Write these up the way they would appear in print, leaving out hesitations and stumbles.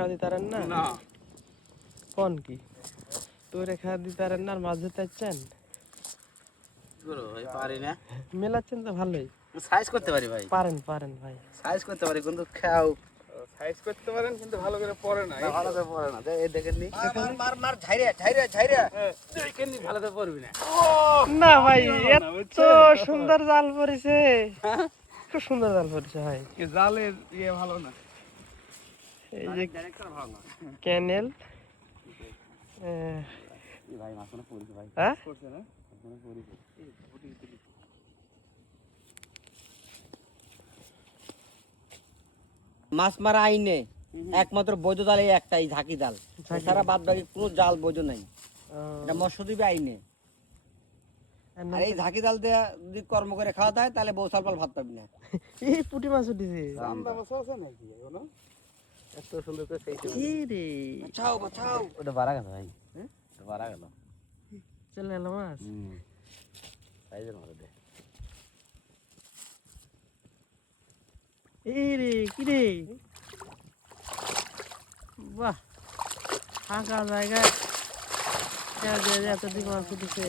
খাওয়া দিতে পারেন না? না কোন কি তোরে খাওয়া দিতে পারেন না আর মাছ ধরতে চাচ্ছেন? গুরু ভাই পারি না, মেলাচ্ছেন তো ভালোই। সাইজ করতে পারি ভাই, পারেন পারেন ভাই। সাইজ করতে পারি কিন্তু খাও সাইজ করতে পারেন কিন্তু ভালো করে পড়ে না। না ভালো তো পড়ে না। এই দেখেন নি, মার মার মার ঝাইরা ঝাইরা ঝাইরা। দেখেন নি ভালো তো পড়বি না। না ভাই এত সুন্দর জাল পড়েছে, খুব সুন্দর জাল পড়েছে ভাই। কি জালের ইয়ে ভালো না। এই যে ডাইরেক্টর ভালো না। ক্যানেল এই ভাই মাছ না পড়ছে ভাই, হ্যাঁ করছে না। মাছ পড়ছে। মাছ মারা আইনে একমাত্র বৈধ জাল এই একটাই, ঝাঁকি জাল। এছাড়া বাদ বাকি কোনো জাল বৈধ নাই। এটা মৎস্যদ্বীপে আইনে। আর এই ঝাঁকি জাল দিয়ে যদি কর্ম করে খাওয়া হয় তাহলে বউ সালপাল ভাত পাবি না। এই পুঁটি মাছ উঠেছে। চান্দা বসা আছে নাকি এগুলো? এত সুন্দর করে সেই কি রে বাঁচাও বাঁচাও। ওটা বাড়া গেল ভাই, ওটা বাড়া গেল। চলে এলো মাছ। সাইজের মতো দে। এই রে কি রে, বাহ ফাঁকা জায়গায় এতদিন মাছ উঠেছে।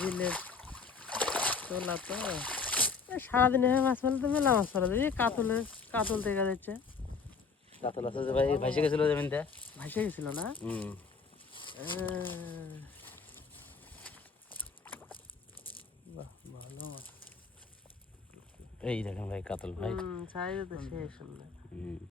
বিলের তোলা তো সারাদিনে মাছ ফেলে তো মেলা মাছ ফেলা যায়। কাতল দেখা যাচ্ছে, কাতল আছে যে ভাই, ভাইসে গেছিল জমিনতে। ভাসে গেছিল না? বাহ ভালো মাছ। এই দেখেন ভাই কাতল ভাই। সাইজ তো শেষ সুন্দর।